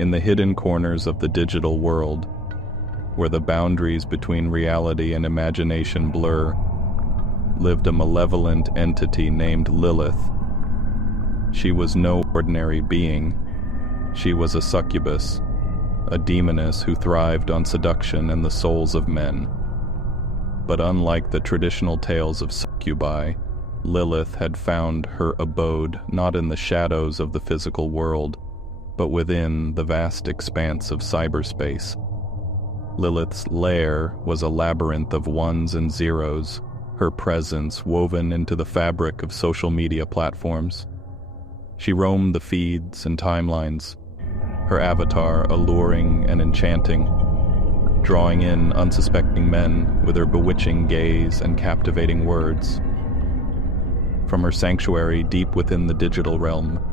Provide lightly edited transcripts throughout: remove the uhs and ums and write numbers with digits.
In the hidden corners of the digital world, where the boundaries between reality and imagination blur, lived a malevolent entity named Lilith. She was no ordinary being. She was a succubus, a demoness who thrived on seduction and the souls of men. But unlike the traditional tales of succubi, Lilith had found her abode not in the shadows of the physical world, but within the vast expanse of cyberspace. Lilith's lair was a labyrinth of ones and zeros, her presence woven into the fabric of social media platforms. She roamed the feeds and timelines, her avatar alluring and enchanting, drawing in unsuspecting men with her bewitching gaze and captivating words. From her sanctuary deep within the digital realm,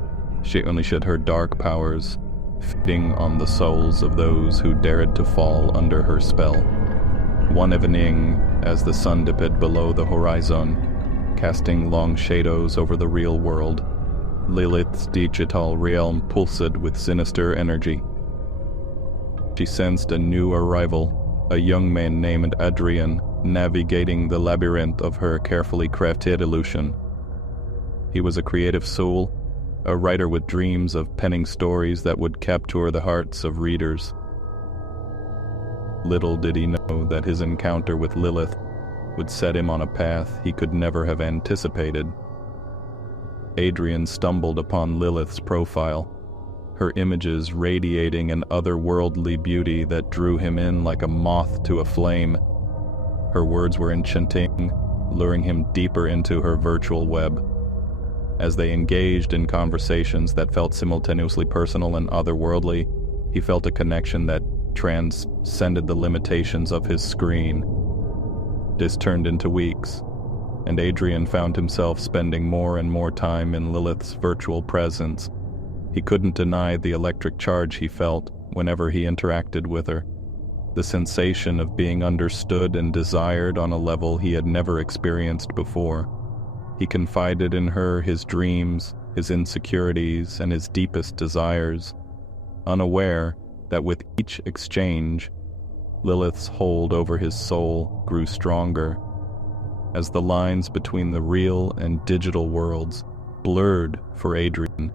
she unleashed her dark powers, feeding on the souls of those who dared to fall under her spell. One evening, as the sun dipped below the horizon, casting long shadows over the real world, Lilith's digital realm pulsed with sinister energy. She sensed a new arrival, a young man named Adrian, navigating the labyrinth of her carefully crafted illusion. He was a creative soul, a writer with dreams of penning stories that would capture the hearts of readers. Little did he know that his encounter with Lilith would set him on a path he could never have anticipated. Adrian stumbled upon Lilith's profile, her images radiating an otherworldly beauty that drew him in like a moth to a flame. Her words were enchanting, luring him deeper into her virtual web. As they engaged in conversations that felt simultaneously personal and otherworldly, he felt a connection that transcended the limitations of his screen. This turned into weeks, and Adrian found himself spending more and more time in Lilith's virtual presence. He couldn't deny the electric charge he felt whenever he interacted with her, the sensation of being understood and desired on a level he had never experienced before. He confided in her his dreams, his insecurities, and his deepest desires, unaware that with each exchange, Lilith's hold over his soul grew stronger. As the lines between the real and digital worlds blurred for Adrian,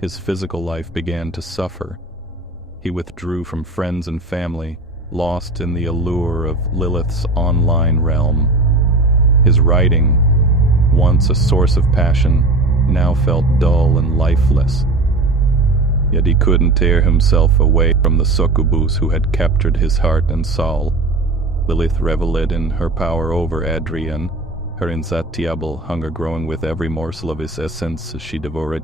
his physical life began to suffer. He withdrew from friends and family, lost in the allure of Lilith's online realm. His writing, once a source of passion, now felt dull and lifeless. Yet he couldn't tear himself away from the Succubus who had captured his heart and soul. Lilith reveled in her power over Adrian, her insatiable hunger growing with every morsel of his essence as she devoured.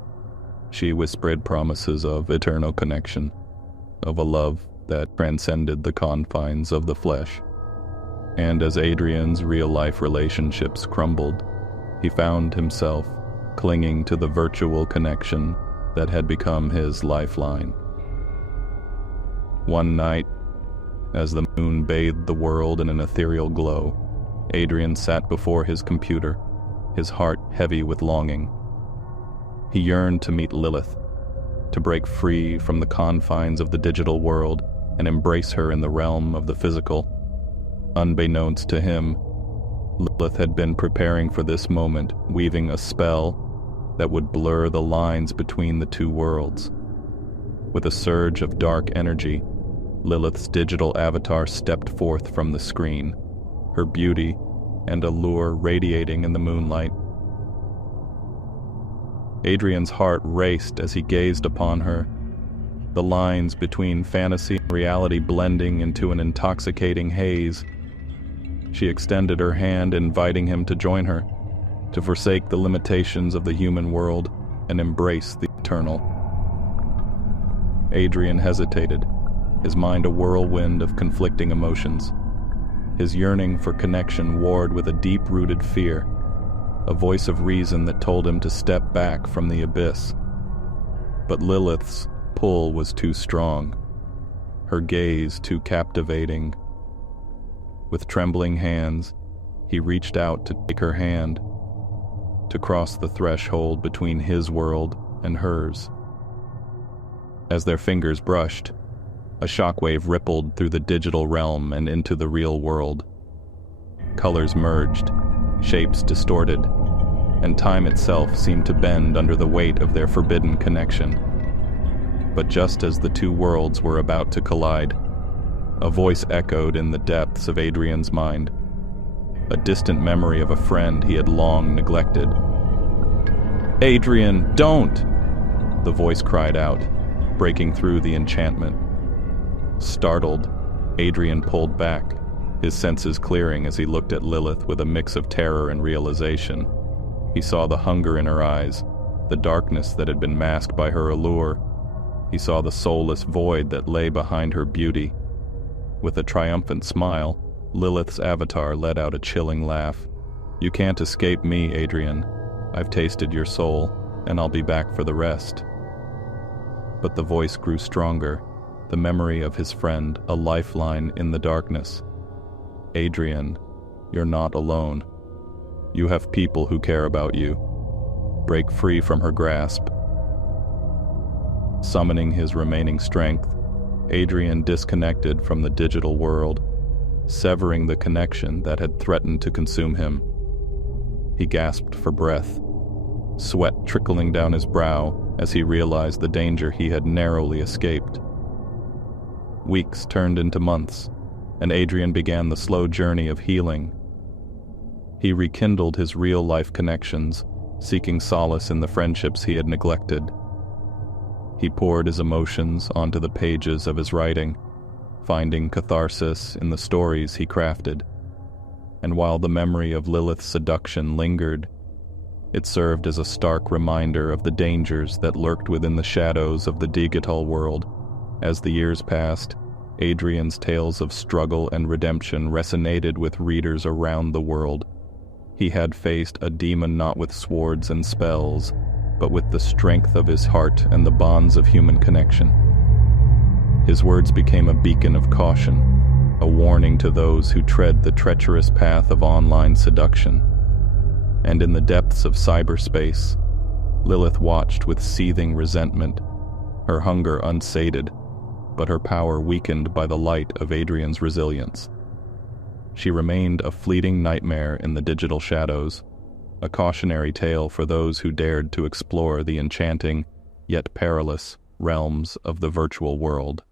She whispered promises of eternal connection, of a love that transcended the confines of the flesh. And as Adrian's real-life relationships crumbled, he found himself clinging to the virtual connection that had become his lifeline. One night, as the moon bathed the world in an ethereal glow, Adrian sat before his computer, his heart heavy with longing. He yearned to meet Lilith, to break free from the confines of the digital world and embrace her in the realm of the physical. Unbeknownst to him, Lilith had been preparing for this moment, weaving a spell that would blur the lines between the two worlds. With a surge of dark energy, Lilith's digital avatar stepped forth from the screen, her beauty and allure radiating in the moonlight. Adrian's heart raced as he gazed upon her, the lines between fantasy and reality blending into an intoxicating haze. She extended her hand, inviting him to join her, to forsake the limitations of the human world and embrace the eternal. Adrian hesitated, his mind a whirlwind of conflicting emotions. His yearning for connection warred with a deep-rooted fear, a voice of reason that told him to step back from the abyss. But Lilith's pull was too strong, her gaze too captivating. With trembling hands, he reached out to take her hand, to cross the threshold between his world and hers. As their fingers brushed, a shockwave rippled through the digital realm and into the real world. Colors merged, shapes distorted, and time itself seemed to bend under the weight of their forbidden connection. But just as the two worlds were about to collide, a voice echoed in the depths of Adrian's mind, a distant memory of a friend he had long neglected. "Adrian, don't!" the voice cried out, breaking through the enchantment. Startled, Adrian pulled back, his senses clearing as he looked at Lilith with a mix of terror and realization. He saw the hunger in her eyes, the darkness that had been masked by her allure. He saw the soulless void that lay behind her beauty. With a triumphant smile, Lilith's avatar let out a chilling laugh. "You can't escape me, Adrian. I've tasted your soul, and I'll be back for the rest." But the voice grew stronger, the memory of his friend, a lifeline in the darkness. "Adrian, you're not alone. You have people who care about you. Break free from her grasp." Summoning his remaining strength, Adrian disconnected from the digital world, severing the connection that had threatened to consume him. He gasped for breath, sweat trickling down his brow as he realized the danger he had narrowly escaped. Weeks turned into months, and Adrian began the slow journey of healing. He rekindled his real-life connections, seeking solace in the friendships he had neglected. He poured his emotions onto the pages of his writing, finding catharsis in the stories he crafted. And while the memory of Lilith's seduction lingered, it served as a stark reminder of the dangers that lurked within the shadows of the digital world. As the years passed, Adrian's tales of struggle and redemption resonated with readers around the world. He had faced a demon not with swords and spells, but with the strength of his heart and the bonds of human connection. His words became a beacon of caution, a warning to those who tread the treacherous path of online seduction. And in the depths of cyberspace, Lilith watched with seething resentment, her hunger unsated, but her power weakened by the light of Adrian's resilience. She remained a fleeting nightmare in the digital shadows, a cautionary tale for those who dared to explore the enchanting, yet perilous, realms of the virtual world.